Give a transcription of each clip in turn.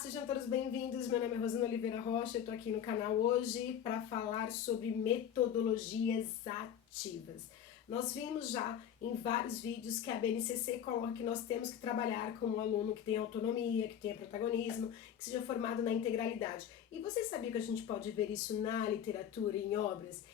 sejam todos bem-vindos. Meu nome é Rosana Oliveira Rocha, eu tô aqui no canal hoje para falar sobre metodologias ativas. Nós vimos já em vários vídeos que a BNCC coloca que nós temos que trabalhar com um aluno que tenha autonomia, que tenha protagonismo, que seja formado na integralidade. E vocês sabiam que a gente pode ver isso na literatura, em obras?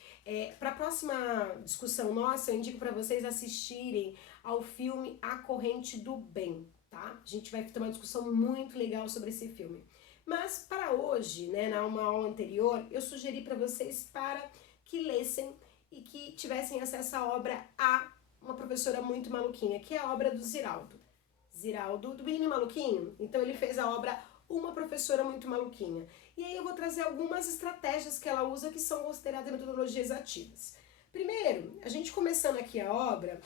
Para a próxima discussão nossa, eu indico para vocês assistirem ao filme A Corrente do Bem. Tá? A gente vai ter uma discussão muito legal sobre esse filme. Mas para hoje, né, na uma aula anterior, eu sugeri para vocês para que lessem e que tivessem acesso à obra A, uma professora muito maluquinha, que é a obra do Ziraldo. Ziraldo, do Menino Maluquinho. Então ele fez a obra Uma Professora Muito Maluquinha. E aí eu vou trazer algumas estratégias que ela usa que são consideradas metodologias ativas. Primeiro, a gente começando aqui a obra,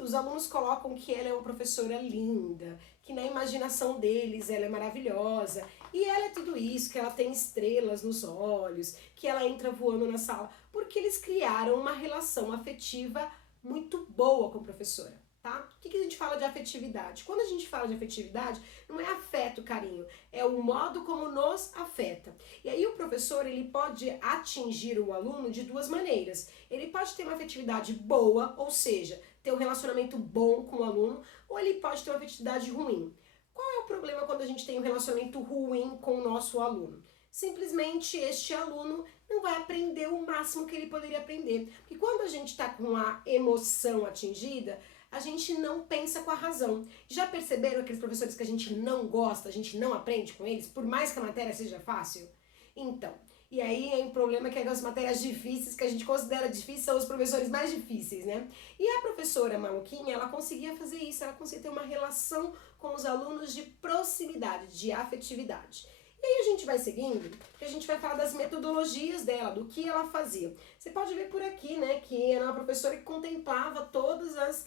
os alunos colocam que ela é uma professora linda, que na imaginação deles ela é maravilhosa, e ela é tudo isso, que ela tem estrelas nos olhos, que ela entra voando na sala, porque eles criaram uma relação afetiva muito boa com a professora. Tá? O que a gente fala de afetividade? Quando a gente fala de afetividade, não é afeto, carinho, é o modo como nos afeta. E aí o professor, ele pode atingir o aluno de duas maneiras. Ele pode ter uma afetividade boa, ou seja, ter um relacionamento bom com o aluno, ou ele pode ter uma afetividade ruim. Qual é o problema quando a gente tem um relacionamento ruim com o nosso aluno? Simplesmente este aluno não vai aprender o máximo que ele poderia aprender. Porque quando a gente está com a emoção atingida, a gente não pensa com a razão. Já perceberam aqueles professores que a gente não gosta, a gente não aprende com eles, por mais que a matéria seja fácil? Então, e aí é um problema que as matérias difíceis, que a gente considera difíceis, são os professores mais difíceis, né? E a professora maluquinha, ela conseguia fazer isso, ela conseguia ter uma relação com os alunos de proximidade, de afetividade. E aí a gente vai seguindo, que a gente vai falar das metodologias dela, do que ela fazia. Você pode ver por aqui, né, que era uma professora que contemplava todas as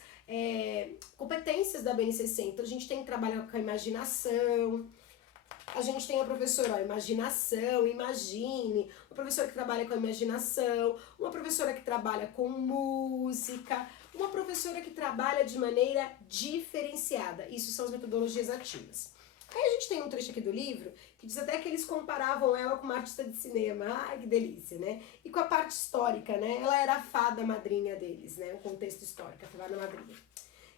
competências da BNCC. Então a gente tem que trabalhar com a imaginação, a gente tem a professora, imaginação, imagine, uma professora que trabalha com a imaginação, uma professora que trabalha com música, uma professora que trabalha de maneira diferenciada. Isso são as metodologias ativas. Aí a gente tem um trecho aqui do livro que diz até que eles comparavam ela com uma artista de cinema. Ai, que delícia, né? E com a parte histórica, né? Ela era a fada madrinha deles, né? O contexto histórico, a fada madrinha.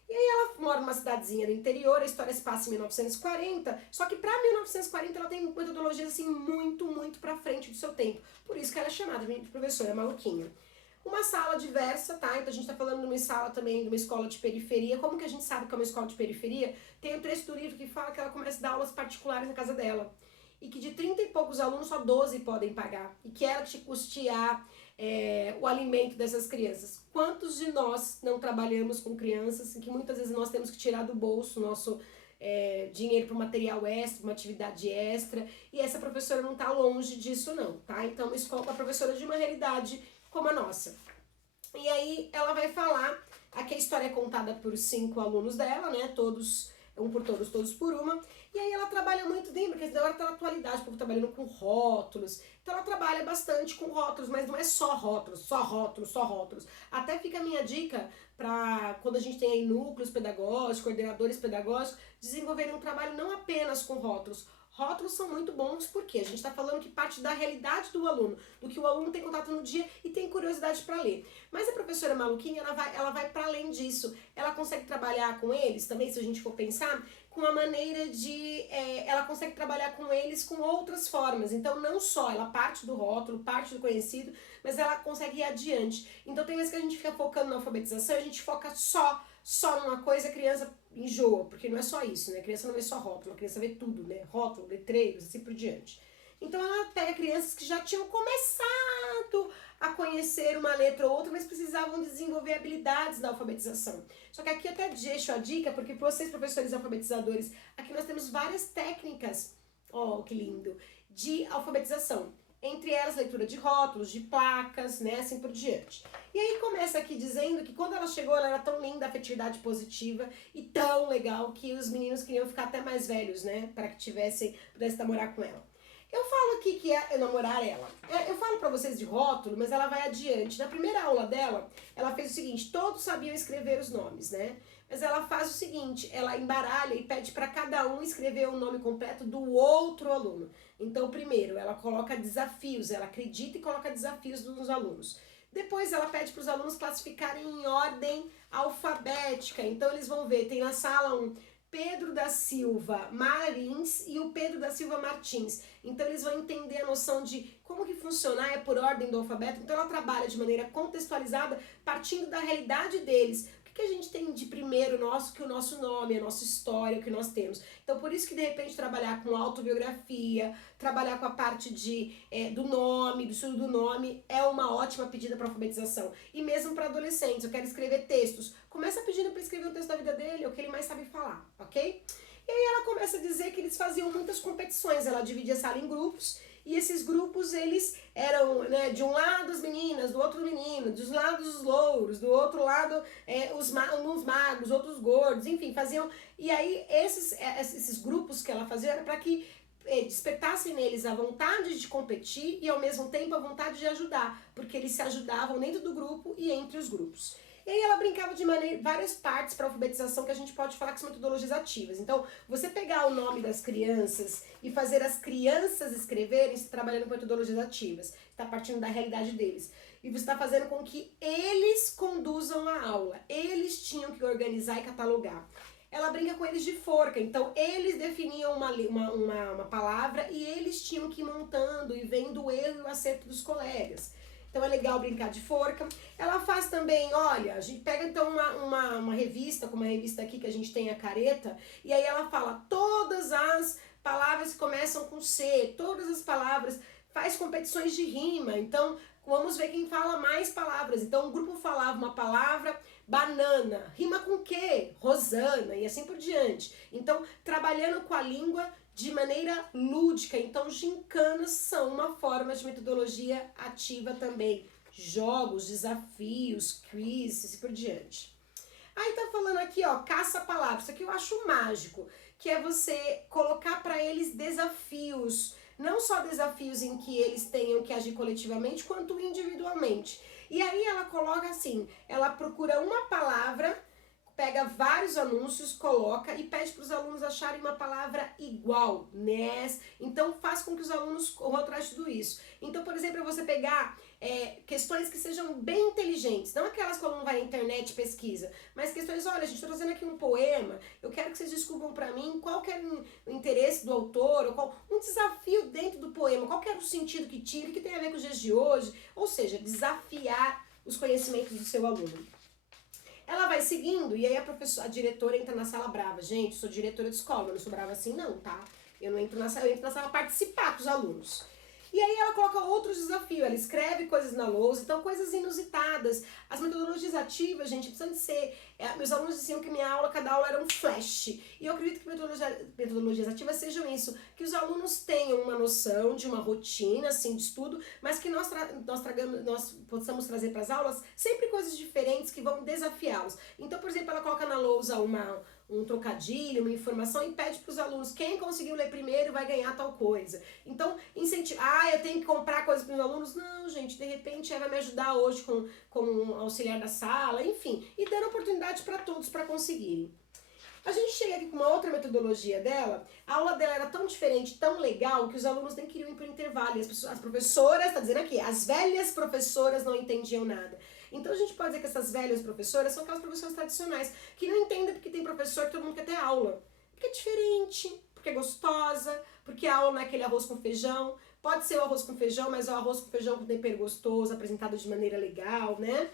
E aí ela mora numa cidadezinha do interior, a história se passa em 1940, só que pra 1940 ela tem metodologias assim muito pra frente do seu tempo. Por isso que ela é chamada de professora maluquinha. Uma sala diversa, tá? Então a gente tá falando de uma sala também, de uma escola de periferia. Como que a gente sabe que é uma escola de periferia? Tem um trecho do livro que fala que ela começa a dar aulas particulares na casa dela. E que de 30 e poucos alunos, só 12 podem pagar. E que ela te custear o alimento dessas crianças. Quantos de nós não trabalhamos com crianças em que muitas vezes nós temos que tirar do bolso nosso dinheiro para um material extra, uma atividade extra, e essa professora não está longe disso não, tá? Então uma professora de uma realidade como a nossa. E aí ela vai falar, aqui a história é contada por 5 alunos dela, né, todos, um por todos, todos por uma, e aí ela trabalha muito bem, porque agora tá na atualidade, o povo trabalhando com rótulos, então ela trabalha bastante com rótulos, mas não é só rótulos, só rótulos, só rótulos. Até fica a minha dica para quando a gente tem aí núcleos pedagógicos, coordenadores pedagógicos, desenvolverem um trabalho não apenas com rótulos. Rótulos são muito bons porque a gente está falando que parte da realidade do aluno, do que o aluno tem contato no dia e tem curiosidade para ler. Mas a professora maluquinha, ela vai para além disso. Ela consegue trabalhar com eles também, se a gente for pensar, com a maneira de... ela consegue trabalhar com eles com outras formas. Então não só ela parte do rótulo, parte do conhecido, mas ela consegue ir adiante. Então tem vezes que a gente fica focando na alfabetização, a gente foca só numa coisa, a criança enjoa, porque não é só isso, né? A criança não vê só rótulo, a criança vê tudo, né? Rótulo, letreiros, assim por diante. Então ela pega crianças que já tinham começado a conhecer uma letra ou outra, mas precisavam desenvolver habilidades da alfabetização. Só que aqui eu até deixo a dica, porque para vocês professores alfabetizadores, aqui nós temos várias técnicas, ó, que lindo, de alfabetização. Entre elas, leitura de rótulos, de placas, né, assim por diante. E aí começa aqui dizendo que quando ela chegou, ela era tão linda, afetividade positiva e tão legal que os meninos queriam ficar até mais velhos, né, para que pudessem namorar com ela. Eu falo aqui que é namorar ela. Eu falo pra vocês de rótulo, mas ela vai adiante. Na primeira aula dela, ela fez o seguinte, todos sabiam escrever os nomes, né? mas ela faz o seguinte, ela embaralha e pede para cada um escrever o nome completo do outro aluno. Então, primeiro, ela coloca desafios, ela acredita e coloca desafios dos alunos. Depois, ela pede para os alunos classificarem em ordem alfabética. Então, eles vão ver, tem na sala um Pedro da Silva Marins e o Pedro da Silva Martins. Então, eles vão entender a noção de como que funciona, é por ordem do alfabeto. Então, ela trabalha de maneira contextualizada, partindo da realidade deles. Que a gente tem de primeiro nosso, que o nosso nome, a nossa história, o que nós temos. Então, por isso que, de repente, trabalhar com autobiografia, trabalhar com a parte do nome, do estudo do nome, é uma ótima pedida para alfabetização. E mesmo para adolescentes, eu quero escrever textos. Começa pedindo para escrever um texto da vida dele, é o que ele mais sabe falar, ok? E aí ela começa a dizer que eles faziam muitas competições, ela dividia a sala em grupos, e esses grupos, eles eram, né, de um lado as meninas, do outro menino, dos lados os louros, do outro lado uns magos, outros gordos, enfim, faziam. E aí esses grupos que ela fazia era para que despertassem neles a vontade de competir e ao mesmo tempo a vontade de ajudar, porque eles se ajudavam dentro do grupo e entre os grupos. E aí ela brincava de várias partes para alfabetização que a gente pode falar que são metodologias ativas. Então, você pegar o nome das crianças e fazer as crianças escreverem, você está trabalhando com metodologias ativas. Está partindo da realidade deles. E você está fazendo com que eles conduzam a aula. Eles tinham que organizar e catalogar. Ela brinca com eles de forca. Então, eles definiam uma palavra e eles tinham que ir montando e vendo o erro e o acerto dos colegas. Então é legal brincar de forca. Ela faz também, olha, a gente pega então uma revista, como a revista aqui que a gente tem a careta, e aí ela fala todas as palavras que começam com C, todas as palavras, faz competições de rima. Então vamos ver quem fala mais palavras. Então o grupo falava uma palavra, banana, rima com quê? Rosana, e assim por diante. Então trabalhando com a língua de maneira lúdica. Então, gincanas são uma forma de metodologia ativa também. Jogos, desafios, quiz, e assim por diante. Aí tá falando aqui, ó, caça-palavras. Isso aqui eu acho mágico, que é você colocar para eles desafios. Não só desafios em que eles tenham que agir coletivamente, quanto individualmente. E aí ela coloca assim, ela procura uma palavra, pega vários anúncios, coloca e pede para os alunos acharem uma palavra igual, né? Então faz com que os alunos corram atrás de tudo isso. Então, por exemplo, você pegar questões que sejam bem inteligentes, não aquelas que o aluno vai na internet e pesquisa, mas questões, olha, a gente está trazendo aqui um poema, eu quero que vocês descubram para mim qual que é o interesse do autor, ou um desafio dentro do poema, qual que era o sentido que tinha, o que tem a ver com os dias de hoje, ou seja, desafiar os conhecimentos do seu aluno. Ela vai seguindo e aí a diretora entra na sala brava. Gente, sou diretora de escola, eu não sou brava assim não, tá? Eu não entro na sala, eu entro na sala para participar com os alunos. E aí ela coloca outros desafios, ela escreve coisas na lousa, então coisas inusitadas. As metodologias ativas, gente, precisam de ser... meus alunos diziam que cada aula era um flash. E eu acredito que metodologias ativas sejam isso, que os alunos tenham uma noção de uma rotina, assim, de estudo, mas que nós possamos trazer para as aulas sempre coisas diferentes que vão desafiá-los. Então, por exemplo, ela coloca na lousa um trocadilho, uma informação e pede para os alunos, quem conseguiu ler primeiro vai ganhar tal coisa. Então, incentivar, eu tenho que comprar coisas para os alunos? Não, gente, de repente ela vai me ajudar hoje com um auxiliar da sala, enfim, e dando oportunidade para todos para conseguirem. A gente chega aqui com uma outra metodologia dela, a aula dela era tão diferente, tão legal, que os alunos nem queriam ir para o intervalo, e as professoras, tá dizendo aqui, as velhas professoras não entendiam nada. Então a gente pode dizer que essas velhas professoras são aquelas professoras tradicionais, que não entendem porque tem professor que todo mundo quer ter aula. Porque é diferente, porque é gostosa, porque a aula não é aquele arroz com feijão. Pode ser o arroz com feijão, mas é o arroz com feijão com tempero gostoso, apresentado de maneira legal, né?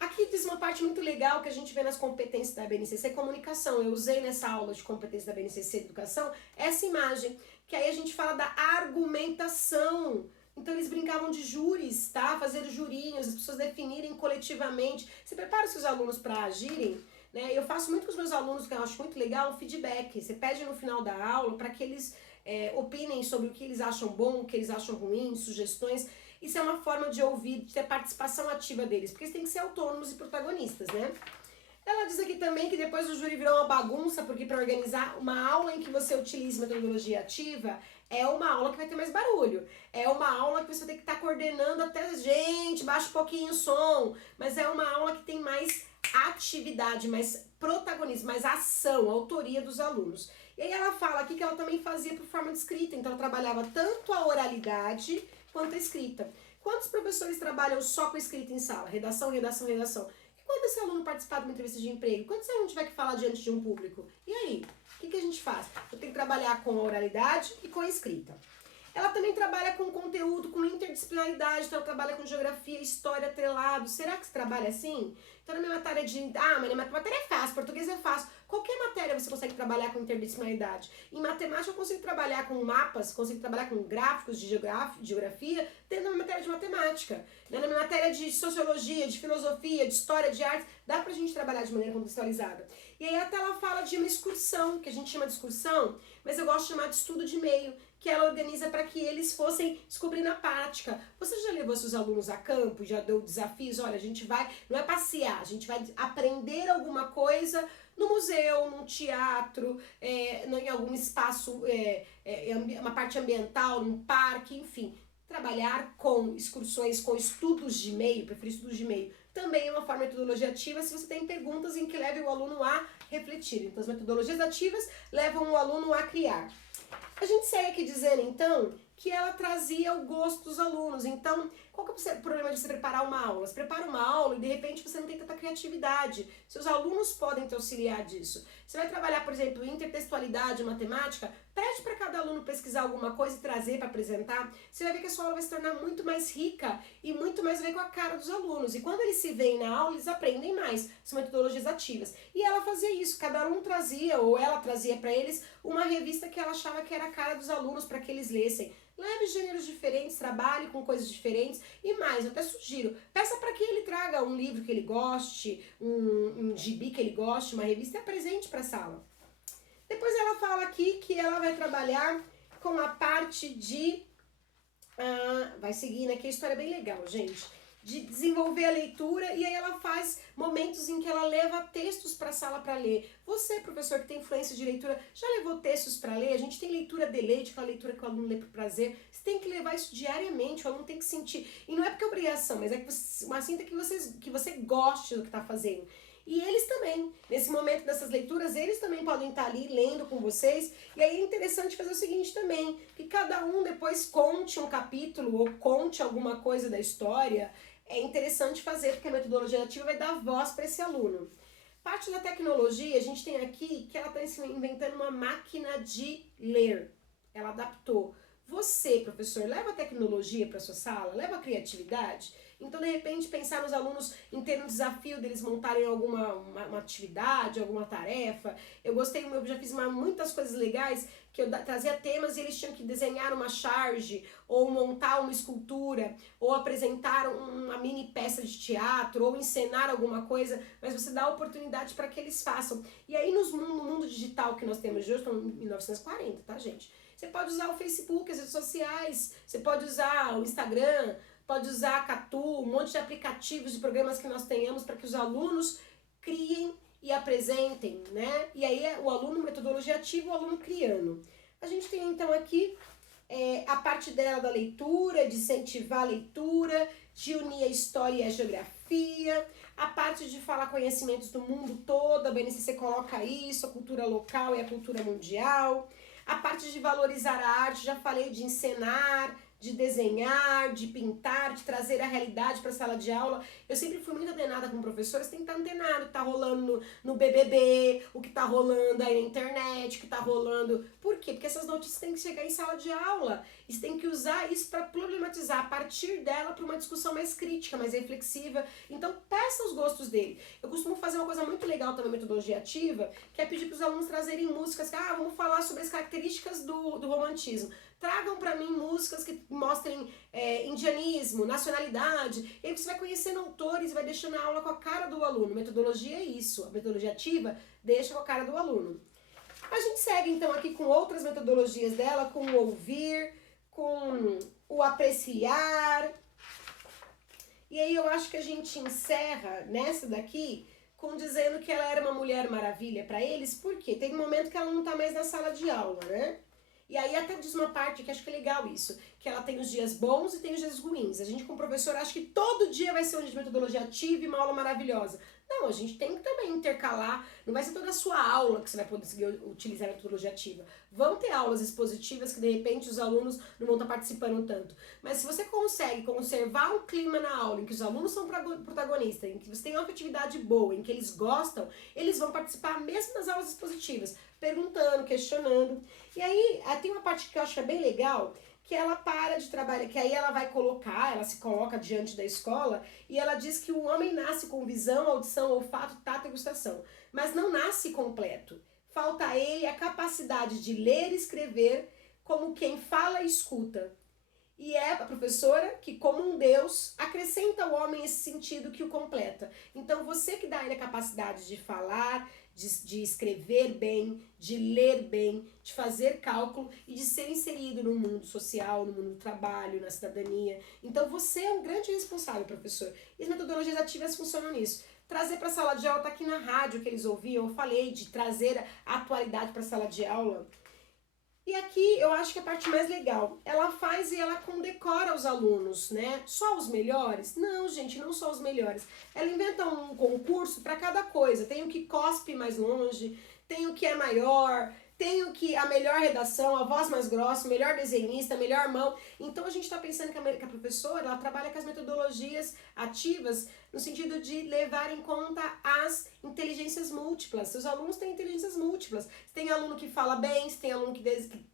Aqui diz uma parte muito legal que a gente vê nas competências da BNCC, comunicação. Eu usei nessa aula de competência da BNCC Educação essa imagem, que aí a gente fala da argumentação. Então eles brincavam de júris, tá? Fazer jurinhos, as pessoas definirem coletivamente. Você prepara os seus alunos para agirem, né? Eu faço muito com os meus alunos, que eu acho muito legal, o feedback. Você pede no final da aula para que eles opinem sobre o que eles acham bom, o que eles acham ruim, sugestões. Isso é uma forma de ouvir, de ter participação ativa deles, porque eles têm que ser autônomos e protagonistas, né? Ela diz aqui também que depois o júri virou uma bagunça, porque para organizar uma aula em que você utilize metodologia ativa, é uma aula que vai ter mais barulho. É uma aula que você vai ter que estar coordenando até, gente, baixa um pouquinho o som. Mas é uma aula que tem mais atividade, mais protagonismo, mais ação, autoria dos alunos. E aí ela fala aqui que ela também fazia por forma de escrita, então ela trabalhava tanto a oralidade quanto a escrita. Quantos professores trabalham só com escrita em sala? Redação, redação, redação. E quando esse aluno participar de uma entrevista de emprego? Quando esse aluno tiver que falar diante de um público? E aí? O que a gente faz? Eu tenho que trabalhar com a oralidade e com a escrita. Ela também trabalha com conteúdo, com interdisciplinaridade, então ela trabalha com geografia, história, atrelado. Será que você trabalha assim? Então na minha matéria mas minha matéria é fácil, português é fácil. Qualquer matéria você consegue trabalhar com interdisciplinaridade. Em matemática eu consigo trabalhar com mapas, consigo trabalhar com gráficos de geografia dentro da minha matéria de matemática. Na minha matéria de sociologia, de filosofia, de história, de artes, dá pra gente trabalhar de maneira contextualizada. E aí até ela fala de uma excursão, que a gente chama de excursão, mas eu gosto de chamar de estudo de meio, que ela organiza para que eles fossem descobrir na prática. Você já levou seus alunos a campo, já deu desafios? Olha, a gente vai, não é passear, a gente vai aprender alguma coisa no museu, num teatro, em algum espaço, uma parte ambiental, num parque, enfim. Trabalhar com excursões, com estudos de meio, prefiro estudos de meio, também é uma forma de metodologia ativa se você tem perguntas em que leve o aluno a refletir. Então as metodologias ativas levam o aluno a criar. A gente segue aqui dizendo, então, que ela trazia o gosto dos alunos. Então, qual que é o problema de você preparar uma aula? Você prepara uma aula e, de repente, você não tem tanta criatividade. Seus alunos podem te auxiliar disso. Você vai trabalhar, por exemplo, intertextualidade, matemática, pede para cada aluno pesquisar alguma coisa e trazer para apresentar. Você vai ver que a sua aula vai se tornar muito mais rica e muito mais a ver com a cara dos alunos. E quando eles se veem na aula, eles aprendem mais. São metodologias ativas. E ela fazia isso. Cada aluno trazia, ou ela trazia para eles, uma revista que ela achava que era a cara dos alunos para que eles lessem. Leve gêneros diferentes, trabalhe com coisas diferentes e mais, eu até sugiro, peça para que ele traga um livro que ele goste, um gibi que ele goste, uma revista e apresente para a sala. Depois ela fala aqui que ela vai trabalhar com a parte de... vai seguindo aqui, a história é bem legal, gente. De desenvolver a leitura e aí ela faz momentos em que ela leva textos para a sala para ler. Você, professor, que tem influência de leitura, já levou textos para ler? A gente tem leitura deleite, aquela leitura que o aluno lê por prazer. Você tem que levar isso diariamente, o aluno tem que sentir. E não é porque é obrigação, mas é que uma cinta que você goste do que está fazendo. E eles também, nesse momento dessas leituras, eles também podem estar ali lendo com vocês. E aí é interessante fazer o seguinte também, que cada um depois conte um capítulo ou conte alguma coisa da história. É interessante fazer, porque a metodologia ativa vai dar voz para esse aluno. Parte da tecnologia, a gente tem aqui que ela está inventando uma máquina de ler. Ela adaptou. Você, professor, leva a tecnologia para sua sala? Leva a criatividade? Então, de repente, pensar nos alunos em ter um desafio deles montarem alguma uma atividade, alguma tarefa. Eu já fiz muitas coisas legais que eu trazia temas e eles tinham que desenhar uma charge, ou montar uma escultura, ou apresentar uma mini peça de teatro, ou encenar alguma coisa, mas você dá a oportunidade para que eles façam. E aí, no mundo digital que nós temos de hoje, estamos em 1940, tá, gente? Você pode usar o Facebook, as redes sociais, você pode usar o Instagram, pode usar a Catu, um monte de aplicativos, de programas que nós tenhamos para que os alunos criem e apresentem, né? E aí é o aluno, metodologia ativa, o aluno criando. A gente tem então aqui a parte dela da leitura, de incentivar a leitura, de unir a história e a geografia, a parte de falar conhecimentos do mundo todo, a BNCC coloca isso, a cultura local e a cultura mundial, a parte de valorizar a arte, já falei de encenar, de desenhar, de pintar, de trazer a realidade para a sala de aula. Eu sempre fui muito antenada com professores, tem que estar antenado, o que está rolando no BBB, o que está rolando aí na internet, o que está rolando... Por quê? Porque essas notícias têm que chegar em sala de aula. E você tem que usar isso para problematizar, a partir dela, para uma discussão mais crítica, mais reflexiva. Então, peça os gostos dele. Eu costumo fazer uma coisa muito legal também, metodologia ativa, que é pedir para os alunos trazerem músicas, que, vamos falar sobre as características do romantismo. Tragam para mim músicas que mostrem indianismo, nacionalidade, e aí você vai conhecendo autores e vai deixando a aula com a cara do aluno. Metodologia é isso, a metodologia ativa deixa com a cara do aluno. A gente segue então aqui com outras metodologias dela, com o ouvir, com o apreciar. E aí eu acho que a gente encerra nessa daqui com dizendo que ela era uma mulher maravilha para eles, porque tem um momento que ela não tá mais na sala de aula, né? E aí até diz uma parte que acho que é legal isso, que ela tem os dias bons e tem os dias ruins. A gente como professor acha que todo dia vai ser um dia de metodologia ativa e uma aula maravilhosa. Não, a gente tem que também intercalar, não vai ser toda a sua aula que você vai conseguir utilizar a metodologia ativa. Vão ter aulas expositivas que de repente os alunos não vão estar participando tanto. Mas se você consegue conservar um clima na aula em que os alunos são protagonistas, em que você tem uma atividade boa, em que eles gostam, eles vão participar mesmo nas aulas expositivas, perguntando, questionando. E aí, tem uma parte que eu acho bem legal, que ela para de trabalhar, que aí ela se coloca diante da escola e ela diz que o homem nasce com visão, audição, olfato, tato e gustação, mas não nasce completo. Falta a ele a capacidade de ler e escrever como quem fala e escuta. E é a professora que, como um Deus, acrescenta ao homem esse sentido que o completa. Então, você que dá a ele a capacidade de falar, de escrever bem, de ler bem, de fazer cálculo e de ser inserido no mundo social, no mundo do trabalho, na cidadania. Então, você é um grande responsável, professor. E as metodologias ativas funcionam nisso. Trazer para a sala de aula, tá aqui na rádio que eles ouviam, eu falei de trazer a atualidade para a sala de aula. E aqui eu acho que a parte mais legal, ela faz e ela condecora os alunos, né? Só os melhores? Não, gente, não só os melhores. Ela inventa um concurso para cada coisa. Tem o que cospe mais longe, tem o que é maior, tem o que a melhor redação, a voz mais grossa, melhor desenhista, melhor mão. Então a gente está pensando que a professora ela trabalha com as metodologias ativas no sentido de levar em conta as inteligências múltiplas. Seus alunos têm inteligências múltiplas. Você tem aluno que fala bem, você tem aluno que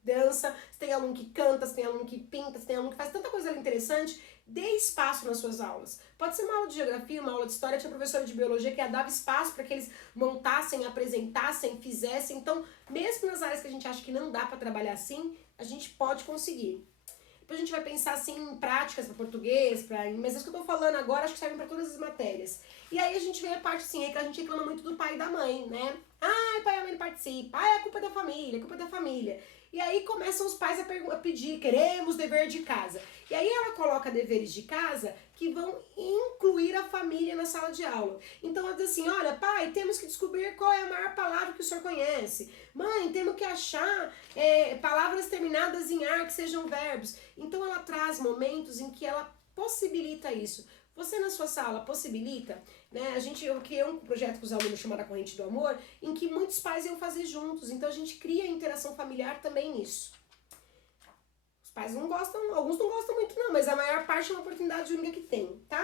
dança, você tem aluno que canta, você tem aluno que pinta, você tem aluno que faz tanta coisa interessante. Dê espaço nas suas aulas. Pode ser uma aula de geografia, uma aula de história. Tinha professora de biologia que dava espaço para que eles montassem, apresentassem, fizessem. Então, mesmo nas áreas que a gente acha que não dá para trabalhar assim, a gente pode conseguir. Depois a gente vai pensar assim em práticas para português, mas isso que eu tô falando agora acho que servem para todas as matérias. E aí a gente vem a parte assim, que a gente reclama muito do pai e da mãe, né? Ai, pai e a mãe não participam. Ai, é culpa da família, é culpa da família. E aí começam os pais a pedir, queremos dever de casa. E aí ela coloca deveres de casa que vão incluir a família na sala de aula. Então ela diz assim, olha, pai, temos que descobrir qual é a maior palavra que o senhor conhece. Mãe, temos que achar palavras terminadas em ar que sejam verbos. Então ela traz momentos em que ela possibilita isso. Você na sua sala possibilita, né? Eu criei um projeto com os alunos chamado A Corrente do Amor, em que muitos pais iam fazer juntos. Então a gente cria interação familiar também nisso. Os pais não gostam, alguns não gostam muito não, mas a maior parte é uma oportunidade única que tem, tá?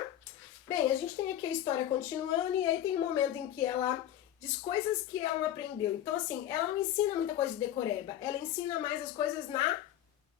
Bem, a gente tem aqui a história continuando e aí tem um momento em que ela diz coisas que ela não aprendeu. Então assim, ela não ensina muita coisa de decoreba, ela ensina mais as coisas na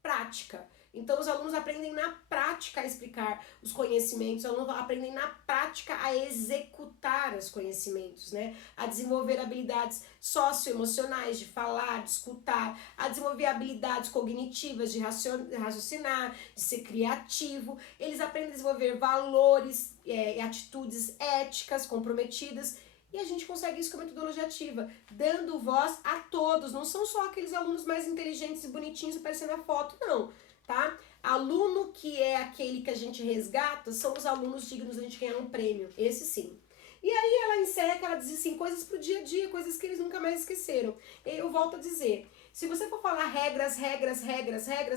prática. Então os alunos aprendem na prática a explicar os conhecimentos, os alunos aprendem na prática a executar os conhecimentos, né? A desenvolver habilidades socioemocionais, de falar, de escutar, a desenvolver habilidades cognitivas, de raciocinar, de ser criativo. Eles aprendem a desenvolver valores e atitudes éticas comprometidas. E a gente consegue isso com a metodologia ativa, dando voz a todos. Não são só aqueles alunos mais inteligentes e bonitinhos aparecendo na foto, não. Tá? Aluno que é aquele que a gente resgata são os alunos dignos de a gente ganhar um prêmio, esse sim. E aí ela encerra que ela diz assim, coisas pro dia a dia, coisas que eles nunca mais esqueceram. E eu volto a dizer, se você for falar regras,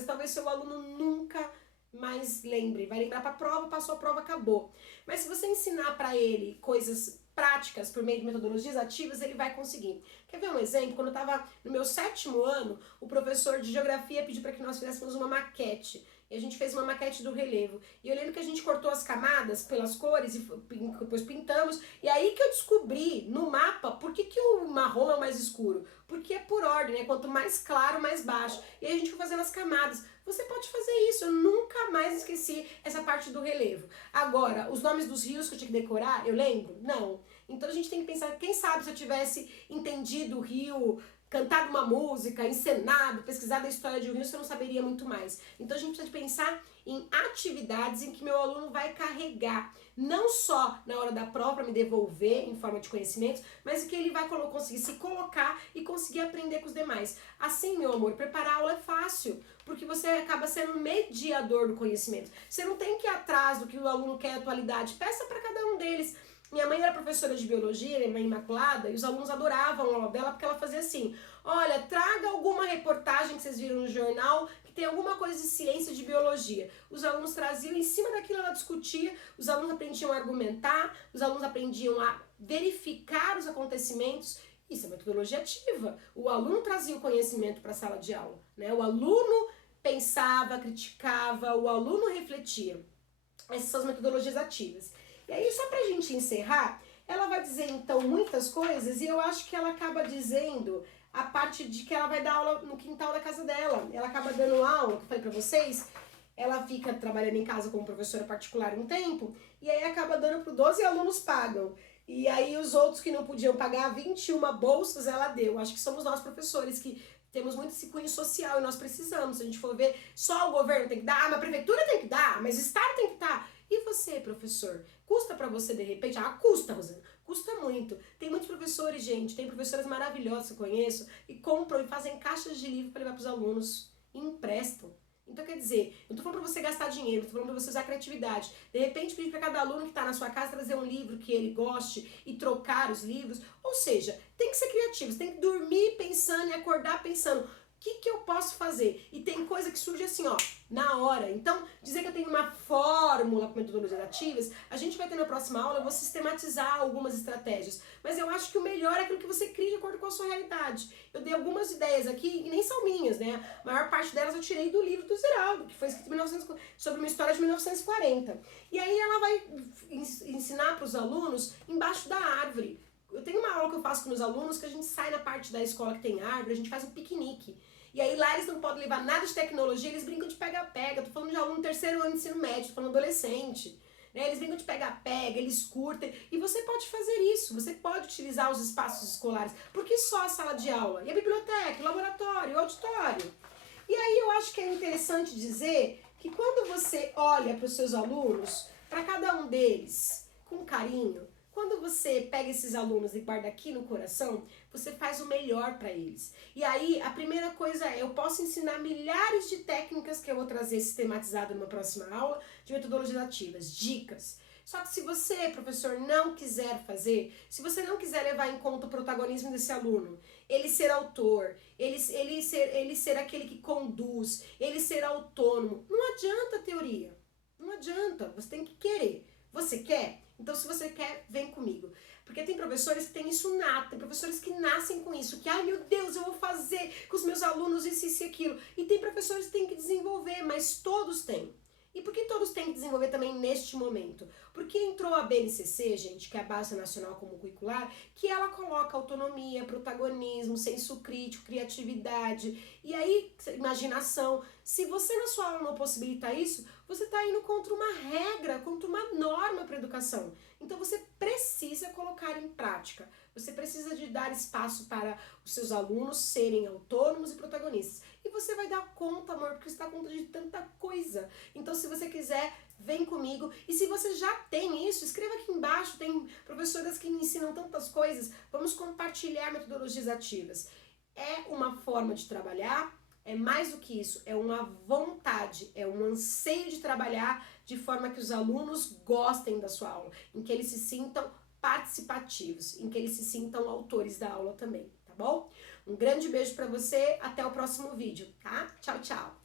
talvez seu aluno nunca mais lembre. Vai lembrar pra prova, passou a prova, acabou. Mas se você ensinar para ele coisas práticas por meio de metodologias ativas, ele vai conseguir. Quer ver um exemplo? Quando eu estava no meu 7º ano, o professor de geografia pediu para que nós fizéssemos uma maquete. E a gente fez uma maquete do relevo. E eu lembro que a gente cortou as camadas pelas cores e depois pintamos. E aí que eu descobri no mapa por que o marrom é o mais escuro. Porque é por ordem, né? Quanto mais claro, mais baixo. E aí a gente foi fazendo as camadas. Você pode fazer isso. Eu nunca mais esqueci essa parte do relevo. Agora, os nomes dos rios que eu tinha que decorar, eu lembro? Não. Então a gente tem que pensar, quem sabe se eu tivesse entendido o rio, cantado uma música, encenado, pesquisado a história de um rio, você não saberia muito mais. Então a gente precisa pensar em atividades em que meu aluno vai carregar, não só na hora da prova para me devolver em forma de conhecimentos, mas que ele vai conseguir se colocar e conseguir aprender com os demais. Assim, meu amor, preparar a aula é fácil, porque você acaba sendo um mediador do conhecimento. Você não tem que ir atrás do que o aluno quer atualidade, peça para cada um deles. Minha mãe era professora de biologia, minha mãe Imaculada, e os alunos adoravam a aula dela porque ela fazia assim, Olha, traga alguma reportagem que vocês viram no jornal que tem alguma coisa de ciência, de biologia. Os alunos traziam, em cima daquilo ela discutia, os alunos aprendiam a argumentar, os alunos aprendiam a verificar os acontecimentos. Isso é metodologia ativa. O aluno trazia o conhecimento para a sala de aula, né? O aluno pensava, criticava, o aluno refletia. Essas são as metodologias ativas. E aí, só pra gente encerrar, ela vai dizer então muitas coisas e eu acho que ela acaba dizendo a parte de que ela vai dar aula no quintal da casa dela. Ela acaba dando aula, que eu falei pra vocês, ela fica trabalhando em casa como professora particular um tempo e aí acaba dando para 12 alunos pagam. E aí os outros que não podiam pagar, 21 bolsas ela deu. Acho que somos nós professores que temos muito esse cunho social e nós precisamos. Se a gente for ver, só o governo tem que dar, mas a prefeitura tem que dar, mas o estado tem que dar. E você, professor? Custa para você de repente? Ah, custa, Rosana. Custa muito. Tem muitos professores, gente, tem professoras maravilhosas que eu conheço e compram e fazem caixas de livro para levar para os alunos e emprestam. Então, quer dizer, eu tô falando pra você gastar dinheiro, tô falando pra você usar criatividade. De repente, pedir pra cada aluno que tá na sua casa trazer um livro que ele goste e trocar os livros. Ou seja, tem que ser criativo, você tem que dormir pensando e acordar pensando, o que eu posso fazer? E tem coisa que surge assim, ó, na hora. Então, dizer que eu tenho uma fórmula com metodologias ativas, a gente vai ter na próxima aula, eu vou sistematizar algumas estratégias. Mas eu acho que o melhor é aquilo que você cria de acordo com a sua realidade. Eu dei algumas ideias aqui, e nem são minhas, né? A maior parte delas eu tirei do livro do Ziraldo, que foi escrito em sobre uma história de 1940. E aí ela vai ensinar para os alunos embaixo da árvore. Eu tenho uma aula que eu faço com meus alunos que a gente sai na parte da escola que tem árvore, a gente faz um piquenique. E aí lá eles não podem levar nada de tecnologia, eles brincam de pega-pega. Tô falando de aluno terceiro ano de ensino médio, tô falando adolescente. Né? Eles brincam de pega-pega, eles curtem. E você pode fazer isso, você pode utilizar os espaços escolares. Por que só a sala de aula? E a biblioteca, o laboratório, o auditório? E aí eu acho que é interessante dizer que quando você olha para os seus alunos, para cada um deles, com carinho, quando você pega esses alunos e guarda aqui no coração, você faz o melhor para eles. E aí, a primeira coisa é, eu posso ensinar milhares de técnicas que eu vou trazer sistematizado numa próxima aula, de metodologias ativas, dicas. Só que se você, professor, não quiser fazer, se você não quiser levar em conta o protagonismo desse aluno, ele ser autor, ele ser aquele que conduz, ele ser autônomo, não adianta a teoria. Não adianta, você tem que querer. Você quer? Então, se você quer, vem comigo. Porque tem professores que têm isso nato, tem professores que nascem com isso, que, ai meu Deus, eu vou fazer com os meus alunos isso e aquilo. E tem professores que têm que desenvolver, mas todos têm. E por que todos têm que desenvolver também neste momento? Porque entrou a BNCC, gente, que é a Base Nacional Comum Curricular, que ela coloca autonomia, protagonismo, senso crítico, criatividade, e aí, imaginação. Se você na sua aula não possibilita isso, você está indo contra uma regra, contra uma norma para a educação. Então você precisa colocar em prática. Você precisa de dar espaço para os seus alunos serem autônomos e protagonistas. E você vai dar conta, amor, porque você dá conta de tanta coisa. Então, se você quiser, vem comigo. E se você já tem isso, escreva aqui embaixo. Tem professoras que me ensinam tantas coisas. Vamos compartilhar metodologias ativas. É uma forma de trabalhar, é mais do que isso, é uma vontade, é um anseio de trabalhar de forma que os alunos gostem da sua aula, em que eles se sintam participativos, em que eles se sintam autores da aula também, tá bom? Um grande beijo pra você, até o próximo vídeo, tá? Tchau, tchau!